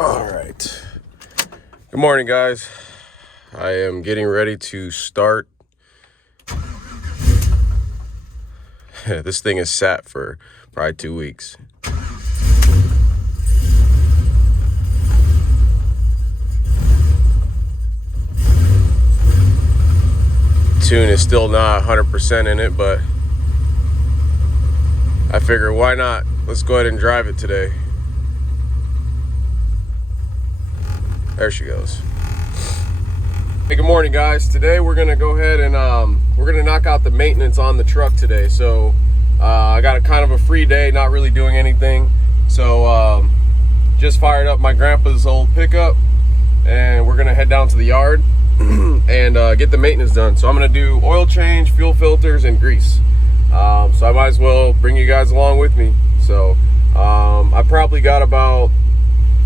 All right. Good morning, guys. I am getting ready to start. This thing is sat for probably 2 weeks. Tune is still not 100% in it, but I figure why not? Let's go ahead and drive it today. There she goes. Hey, good morning, guys. Today we're gonna go ahead and we're gonna knock out the maintenance on the truck today. So I got a kind of a free day, not really doing anything. So just fired up my grandpa's old pickup, and we're gonna head down to the yard and get the maintenance done. So I'm gonna do oil change, fuel filters, and grease. So I might as well bring you guys along with me. So I probably got about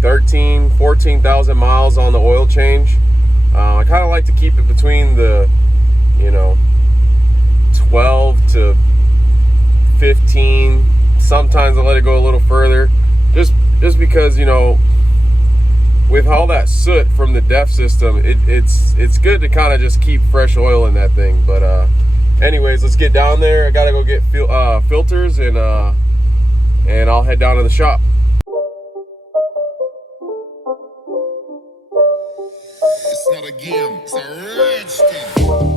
14,000 miles on the oil change. I kind of like to keep it between the 12 to 15. Sometimes I let it go a little further, just because with all that soot from the DEF system, it's good to kind of just keep fresh oil in that thing. But anyways, let's get down there. I gotta go get filters, and I'll head down to the shop. It's not a game, it's a rich thing.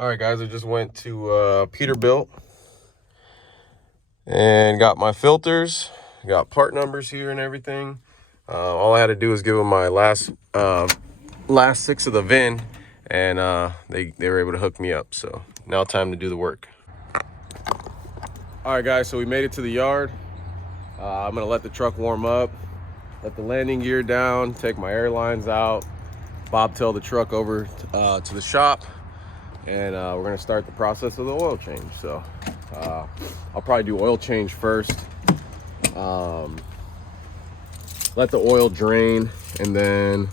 All right, guys, I just went to Peterbilt and got my filters, got part numbers here and everything. All I had to do was give them my last 6 of the VIN, and they were able to hook me up. So now time to do the work. All right, guys, so we made it to the yard. I'm gonna let the truck warm up, let the landing gear down, take my airlines out, bobtail the truck over to the shop, and we're gonna start the process of the oil change. So I'll probably do oil change first, let the oil drain, and then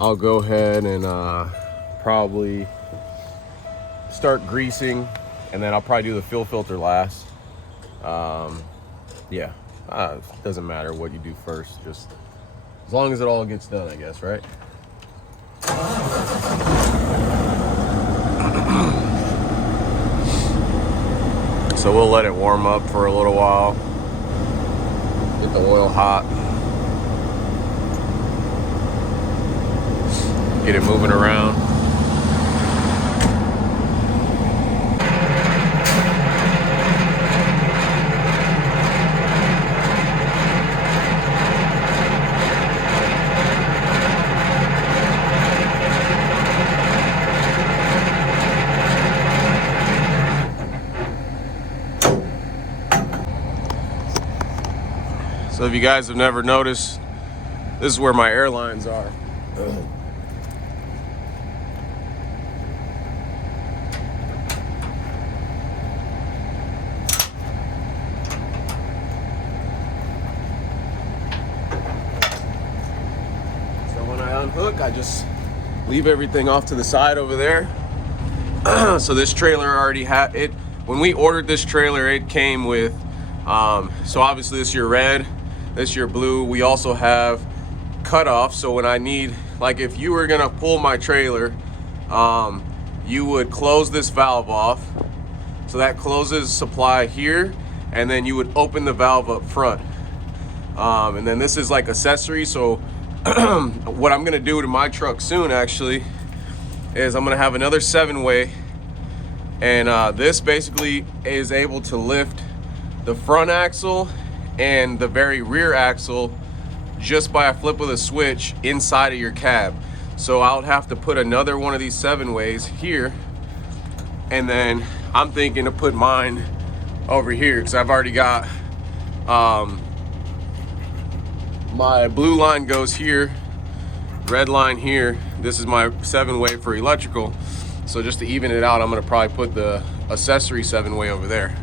I'll go ahead and probably start greasing, and then I'll probably do the fuel filter last. Yeah, it doesn't matter what you do first, just as long as it all gets done, I guess, right? So we'll let it warm up for a little while, get the oil hot, get it moving around. So if you guys have never noticed, this is where my airlines are. So when I unhook, I just leave everything off to the side over there. So this trailer already had it. When we ordered this trailer, it came with, so obviously this is your red, this is your blue. We also have cutoff. So when I need, like if you were gonna pull my trailer, you would close this valve off. So that closes supply here, and then you would open the valve up front. And then this is like accessory. So what I'm gonna do to my truck soon actually is I'm gonna have another 7-way, and this basically is able to lift the front axle and the very rear axle just by a flip of the switch inside of your cab. So I would have to put another one of these 7-ways here, and then I'm thinking to put mine over here because I've already got my blue line goes here, red line here. This is my 7-way for electrical. So just to even it out, I'm gonna probably put the accessory 7-way over there.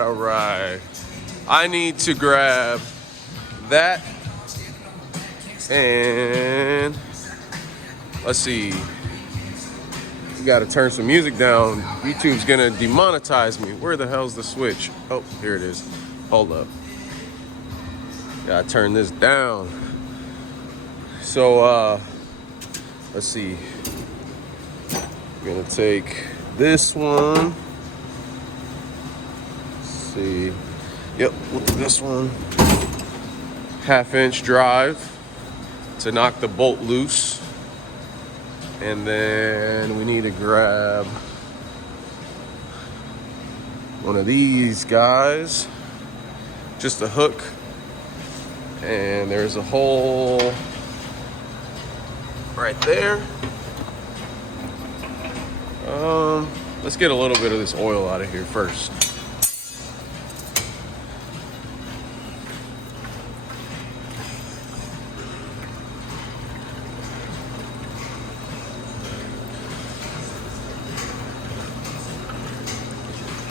All right. I need to grab that, and let's see. You gotta turn some music down. YouTube's gonna demonetize me. Where the hell's the switch? Oh, here it is. Hold up. Gotta turn this down. So, let's see. I'm gonna take this one. See, yep, we'll do this one. 1/2-inch drive to knock the bolt loose. And then we need to grab one of these guys, just a hook. And there's a hole right there. Let's get a little bit of this oil out of here first.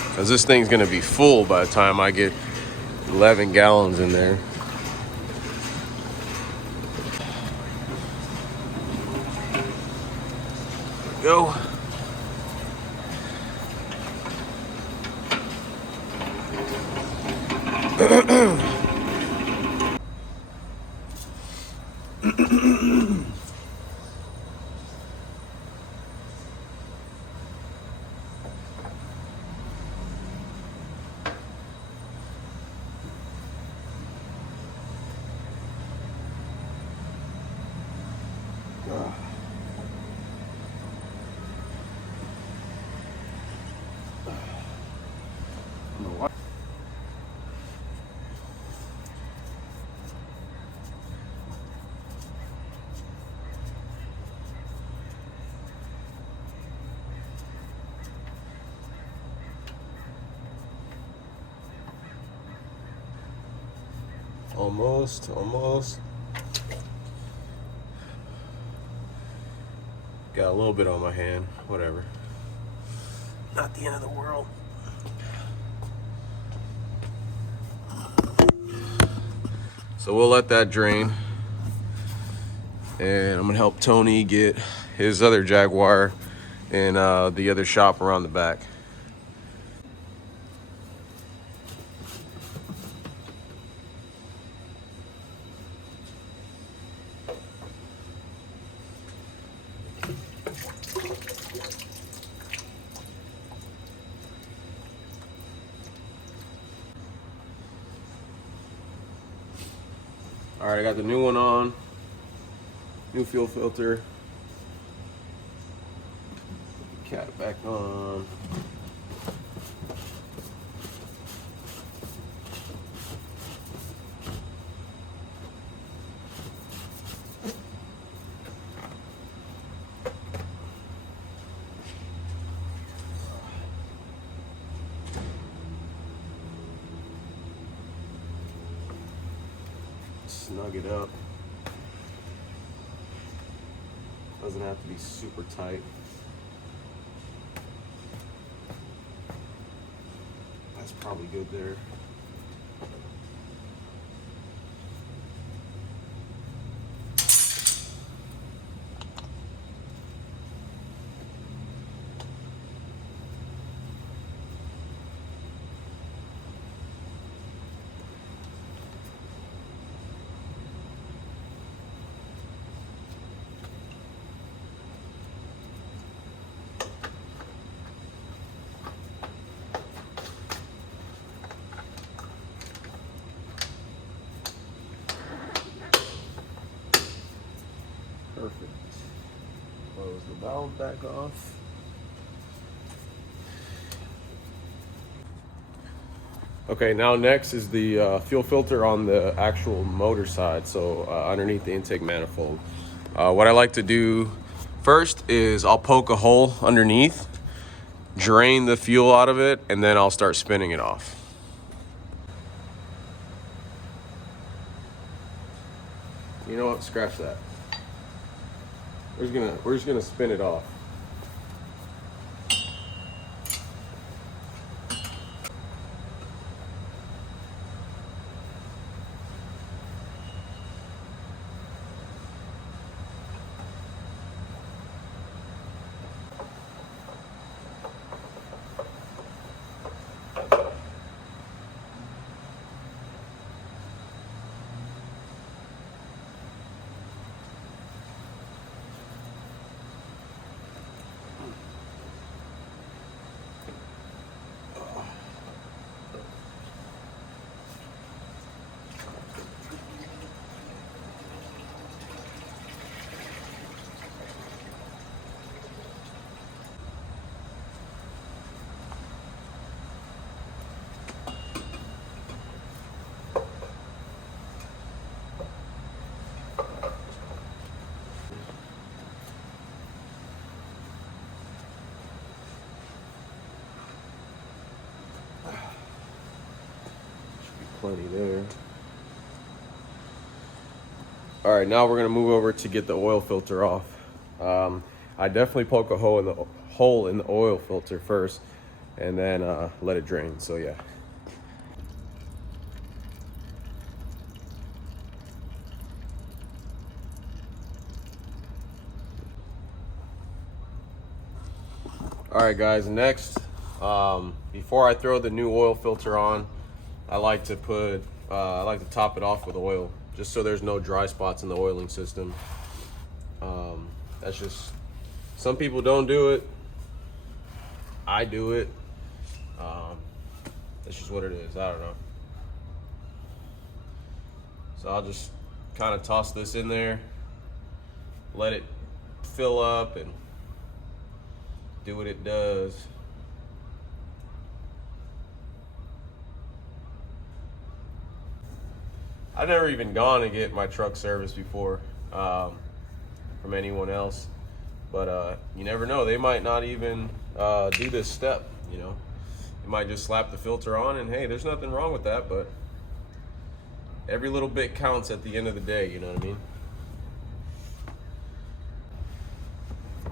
Because this thing's gonna be full by the time I get 11 gallons in there. Go. Almost. Got a little bit on my hand, whatever. Not the end of the world. So we'll let that drain. And I'm gonna help Tony get his other Jaguar in the other shop around the back. All right, I got the new one on, new fuel filter. Cat back on. snug it up. Doesn't have to be super tight. That's probably good there. Perfect. Close the valve back off. Okay, now next is the fuel filter on the actual motor side, so underneath the intake manifold. What I like to do first is I'll poke a hole underneath, drain the fuel out of it, and then I'll start spinning it off. You know what? Scratch that. We're just gonna spin it off. Plenty there. All right, now we're gonna move over to get the oil filter off. I definitely poke a hole in the oil filter first, and then let it drain. So yeah. All right, guys. Next, before I throw the new oil filter on, I like to top it off with oil, just so there's no dry spots in the oiling system. That's just, some people don't do it. I do it. That's just what it is. I don't know. So I'll just kind of toss this in there, let it fill up and do what it does. I've never even gone to get my truck serviced before from anyone else, but you never know. They might not even do this step, you know. They might just slap the filter on, and hey, there's nothing wrong with that, but every little bit counts at the end of the day, you know what I mean?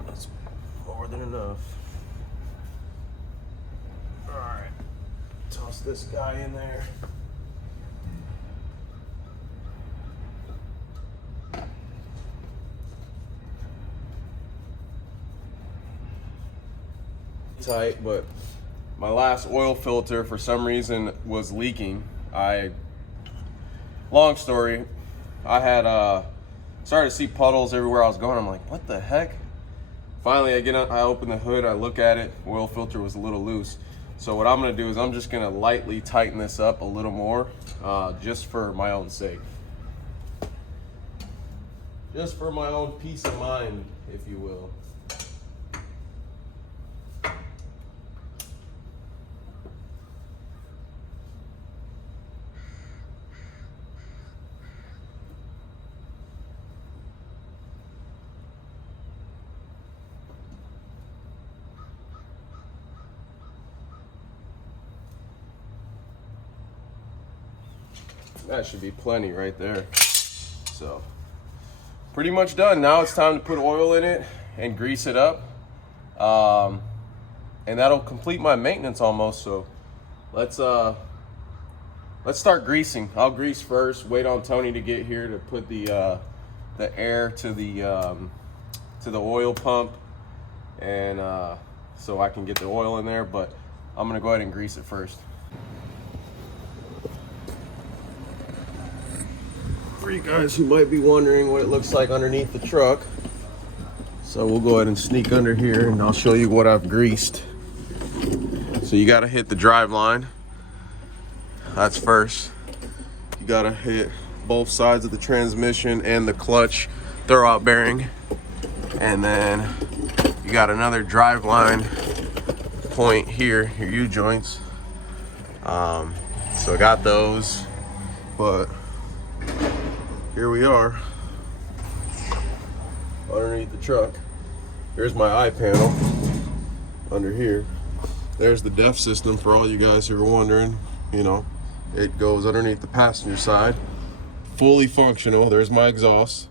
That's more than enough. All right, toss this guy in there. Tight, but my last oil filter for some reason was leaking. Long story, I had started to see puddles everywhere I was going. I'm like, what the heck? Finally, I open the hood, I look at it, oil filter was a little loose. So what I'm gonna do is I'm just gonna lightly tighten this up a little more, just for my own sake. Just for my own peace of mind, if you will. That should be plenty right there. So pretty much done. Now it's time to put oil in it and grease it up. And that'll complete my maintenance almost. So let's start greasing. I'll grease first, wait on Tony to get here to put the air to the oil pump, and so I can get the oil in there, but I'm gonna go ahead and grease it first. For you guys who might be wondering what it looks like underneath the truck, so we'll go ahead and sneak under here and I'll show you what I've greased. So you gotta hit the drive line. That's first. You gotta hit both sides of the transmission and the clutch throwout bearing. And then you got another drive line point here, your U-joints. So I got those, but here we are underneath the truck. Here's my eye panel under here. There's the DEF system for all you guys who are wondering. You know, it goes underneath the passenger side, fully functional. There's my exhaust,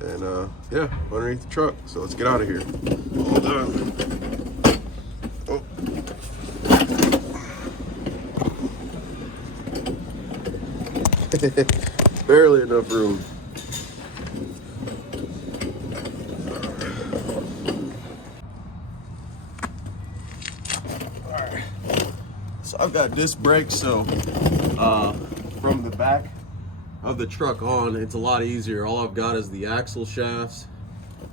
and yeah, underneath the truck. So let's get out of here. All done. Oh. Barely enough room. Alright, so I've got disc brakes, so from the back of the truck on, it's a lot easier. All I've got is the axle shafts,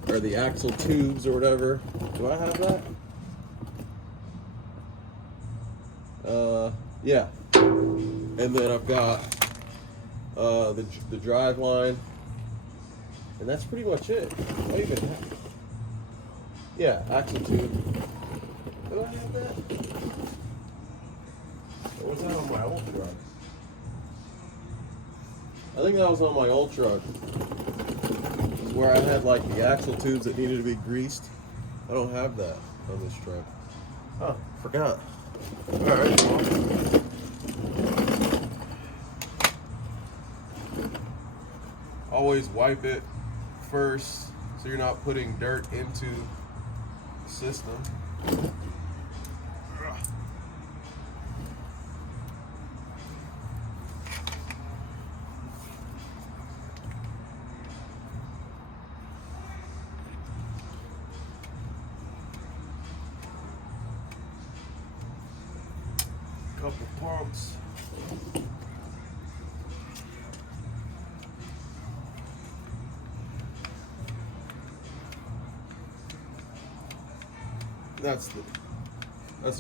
or the axle tubes, or whatever. Do I have that? Yeah. And then I've got the drive line, and that's pretty much it. I even have, yeah, axle tube. Do I have that? Or was that on my old truck? I think that was on my old truck, where I had like the axle tubes that needed to be greased. I don't have that on this truck. Oh, forgot. All right. Well. Always wipe it first so you're not putting dirt into the system. Couple pumps. That's the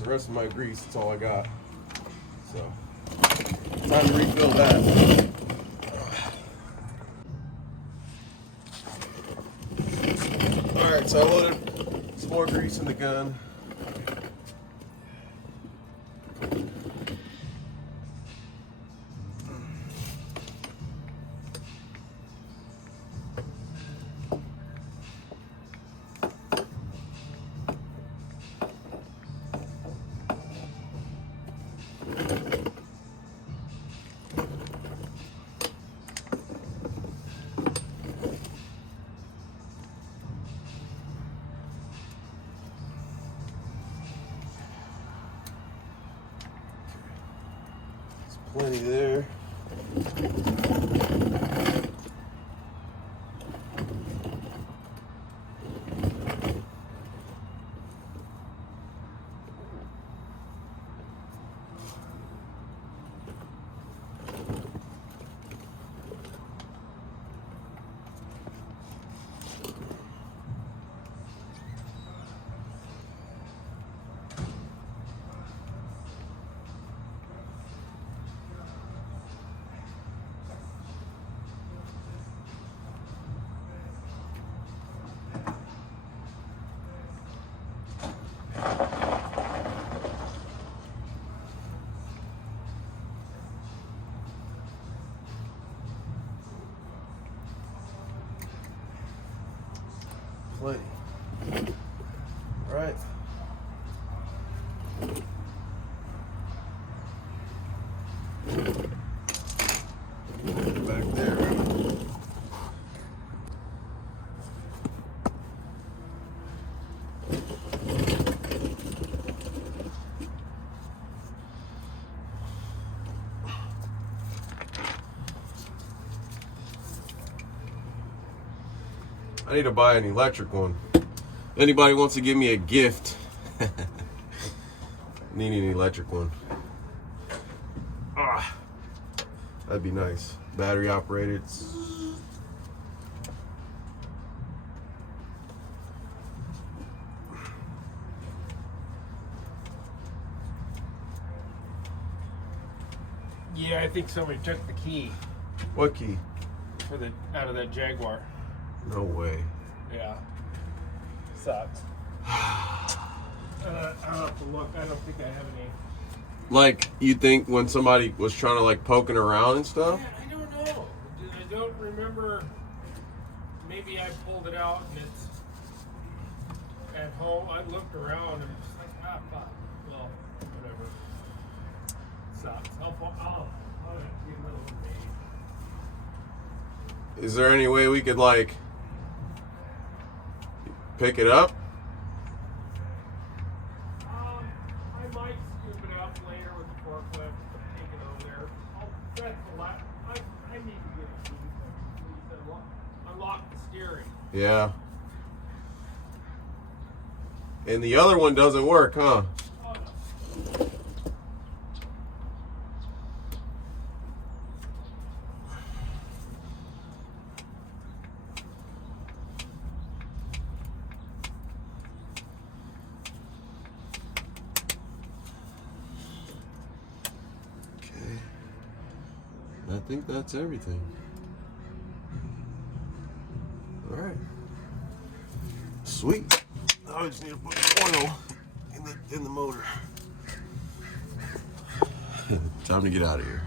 rest of my grease. That's all I got. So time to refill that. All right, so I loaded some more grease in the gun. Plenty there. Plenty. All right. Back there. I need to buy an electric one. Anybody wants to give me a gift? Need an electric one. Ah, that'd be nice. Battery operated. Yeah, I think somebody took the key What key? for the out of that Jaguar. No way. Yeah. Sucks. I'll have to look. I don't think I have any. Like, you think when somebody was trying to like poking around and stuff? Yeah, I don't know. I don't remember. Maybe I pulled it out and it's at home. I looked around and it's like, fuck. Well, whatever. Sucks. I'll get a little name. Is there any way we could like pick it up? I might scoop it up later with the forklift, take it over there. That's a lot. I need to get a key. Unlock the steering. Yeah. And the other one doesn't work, huh? Oh, no. Okay. I think that's everything. All right. Sweet. I just need to put oil in the motor. Time to get out of here.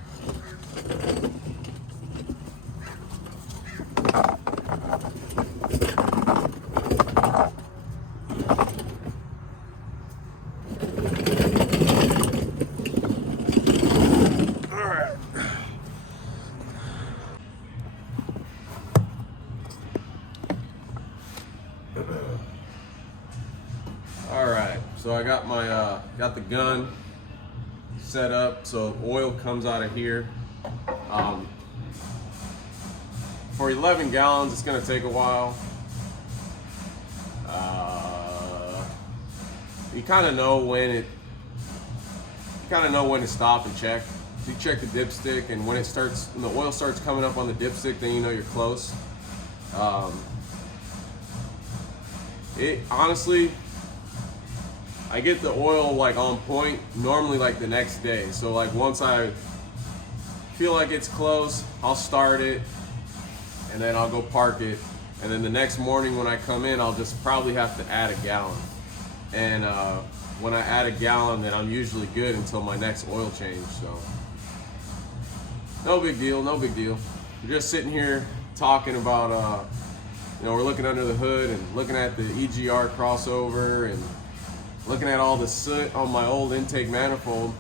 All right, so I got my got the gun set up so oil comes out of here. For 11 gallons, it's gonna take a while. You kind of know when to stop and check. So you check the dipstick, and when the oil starts coming up on the dipstick, then you know you're close. It honestly, I get the oil like on point normally like the next day. So like once I feel like it's close, I'll start it and then I'll go park it. And then the next morning when I come in, I'll just probably have to add a gallon. And when I add a gallon, then I'm usually good until my next oil change. So no big deal, no big deal. We're just sitting here talking about, we're looking under the hood and looking at the EGR crossover and looking at all the soot on my old intake manifold.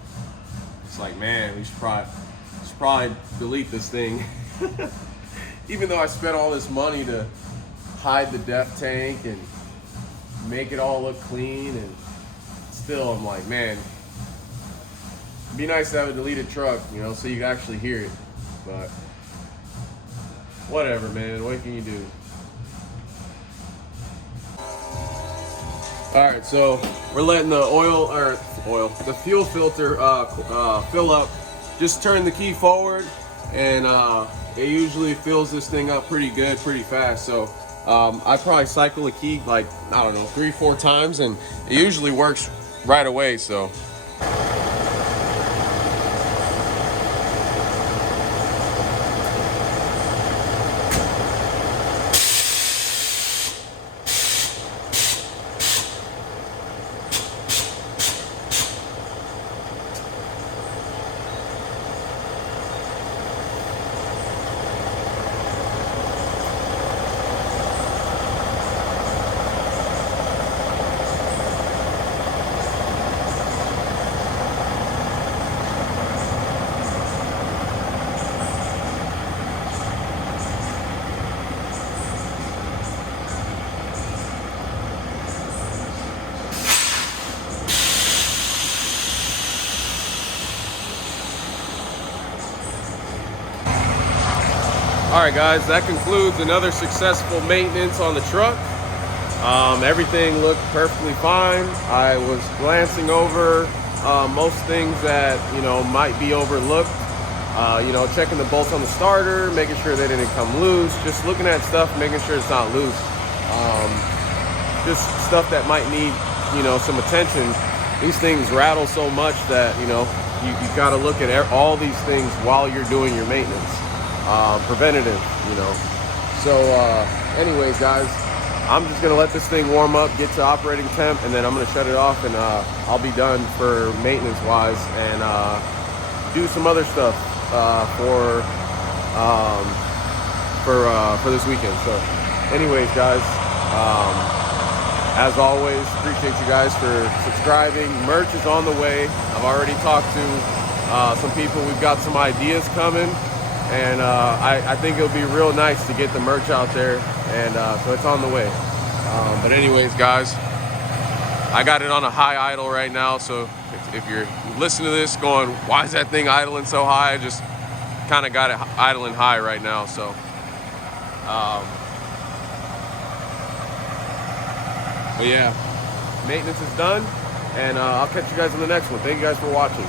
It's like, man, we should probably delete this thing. Even though I spent all this money to hide the depth tank and make it all look clean, and still I'm like, man, it'd be nice to have a deleted truck, so you can actually hear it. But whatever, man, what can you do? All right, so we're letting the the fuel filter fill up. Just turn the key forward, and it usually fills this thing up pretty good, pretty fast. So I probably cycle the key like, I don't know, 3-4 times, and it usually works right away. So. All right, guys, that concludes another successful maintenance on the truck. Everything looked perfectly fine. I was glancing over most things that, you know, might be overlooked. You know, checking the bolts on the starter, making sure they didn't come loose, just looking at stuff, making sure it's not loose. Just stuff that might need, you know, some attention. These things rattle so much that, you know, you got to look at all these things while you're doing your maintenance. Preventative, you know. So anyways, guys, I'm just gonna let this thing warm up, get to operating temp, and then I'm gonna shut it off, and I'll be done for maintenance wise, and do some other stuff for this weekend. So anyways, guys, as always, appreciate you guys for subscribing. Merch is on the way. I've already talked to some people. We've got some ideas coming, and I think it'll be real nice to get the merch out there, and so it's on the way. But anyways, guys, I got it on a high idle right now, so if you're listening to this going, why is that thing idling so high? I just kind of got it idling high right now. So but yeah, maintenance is done, and I'll catch you guys on the next one. Thank you guys for watching.